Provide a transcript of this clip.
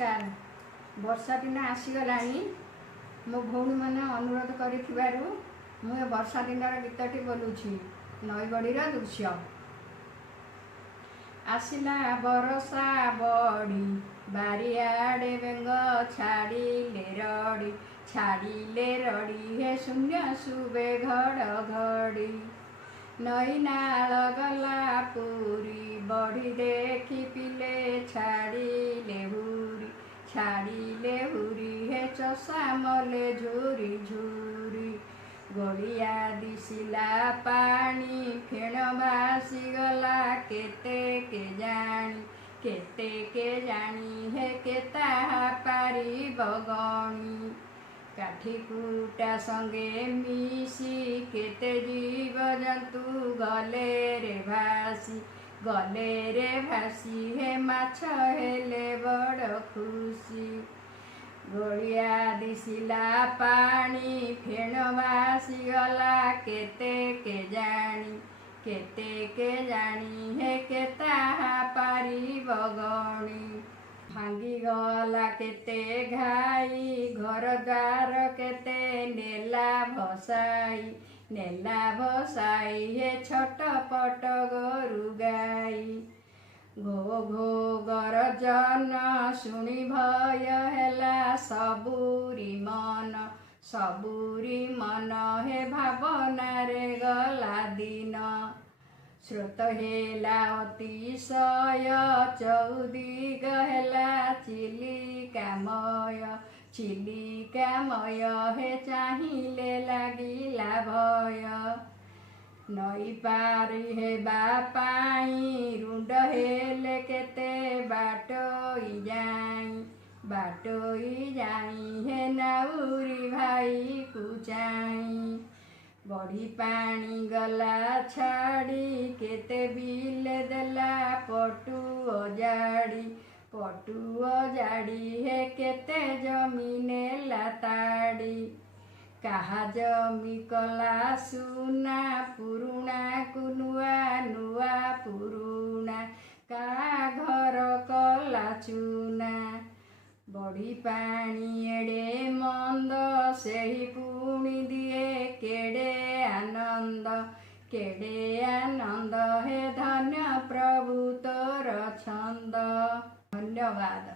नमस्कार। वर्षा दिन आसीगलानी मो भौणी मैंने अनुरोध करिथिबारु मु वर्षा दिन गीतटी बोलुछि। नईगढ़ीर दृश्य। आसिला बरसा बड़ी बारियाड़े बेंग छाड़िले रड़ी हे शून्य सुबे घड़घड़ी नई नाल गला पूरी बड़ी देखी पिले छाड़िले हुरी हे चषा मले झुरी झुरी गोलिया दिशिला पानी फेण भासीगला केते के जानी हे केता पारी बगणी काठी कुटा संगे मिसी केते जीव जंतु गले रे भासी हे माछ हेले बड़ खुशी गोलिया दिशिला पानी फेण भासीगला केते के जानी हे केता पारी बगणी भांगी गला केते घाई घर द्वार केते नेला भसाई हे छटपट गोरु गाई घो घो गरजन शुणी भय हेला सबुरी मन हे भावना रे गला दिन स्रोत हेला अतिशय चौदिग हेला चिलिकामय हे चाहिले लागिला भय नई पारी हेबा पाई रुंड हेले केते बाटोई जाई हे नाउरी भाई कुचाई बड़ी पानी गला छाड़ी केते बिले देला पटु अजाड़ी हे केते जमीने लाताड़ी काहा जमी कला सुना पुरुणा कुनुआ नुआ पुरुणा का घर कला चुना बड़ी पानी एड़े मंद सेही पुणी दिए केड़े आनंद हे धन्य प्रभु तोर छंद। धन्यवाद।